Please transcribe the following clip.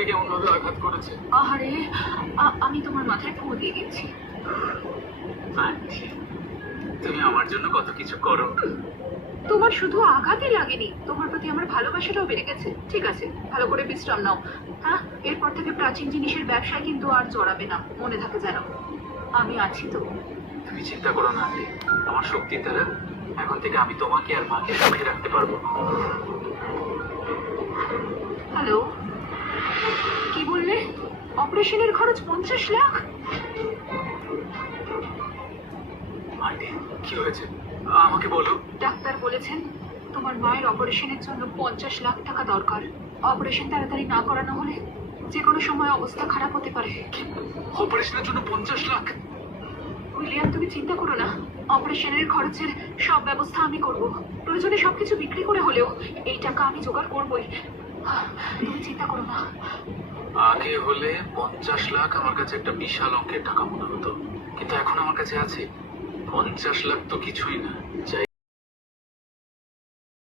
তোমাকে কেমন ভাবে আঘাত করেছে? আহারে, আমি তোমার মাথায় ফুঁ দিয়ে গেছি। আন্টি, তুমি আমার জন্য কত কিছু করো। তোমার শুধু আঘাতই লাগেনি, তোমার প্রতি আমার ভালোবাসাটাও বেড়ে গেছে। ঠিক আছে, ভালো করে বিশ্রাম নাও। হ্যাঁ, এরপর থেকে প্রাচীন জিনিসের ব্যবসায় কিন্তু আর জড়াবে না, মনে থাকে যেন। আমি আছি তো। তুমি চিন্তা করো না আন্টি, আমার শক্তির দ্বারা এখন থেকে আমি তোমাকে আর মাকে সুখে রাখতে পারবো। হ্যালো, কি বললে? অপারেশনের খরচ 50 লাখ? আন্টি, কি হয়েছে আমাকে বলো। ডাক্তার বলেছেন তোমার মায়ের অপারেশনের জন্য 50 লাখ টাকা দরকার। অপারেশন তাড়াতাড়ি না করানো হলে যে কোনো সময় অবস্থা খারাপ হতে পারে। অপারেশনের জন্য 50 লাখ? উইলিয়াম, তুমি চিন্তা করো না, অপারেশনের খরচের সব ব্যবস্থা আমি করব। প্রয়োজনে সবকিছু বিক্রি করে হলেও এই টাকা আমি জোগাড় করবই। তুমি চিন্তা করো না। আগে হলে 50 লাখ আমার কাছে একটা বিশাল অঙ্কের টাকা মনে হতো, কিন্তু এখন আমার কাছে আছে 50 লাখ তো কিছুই না।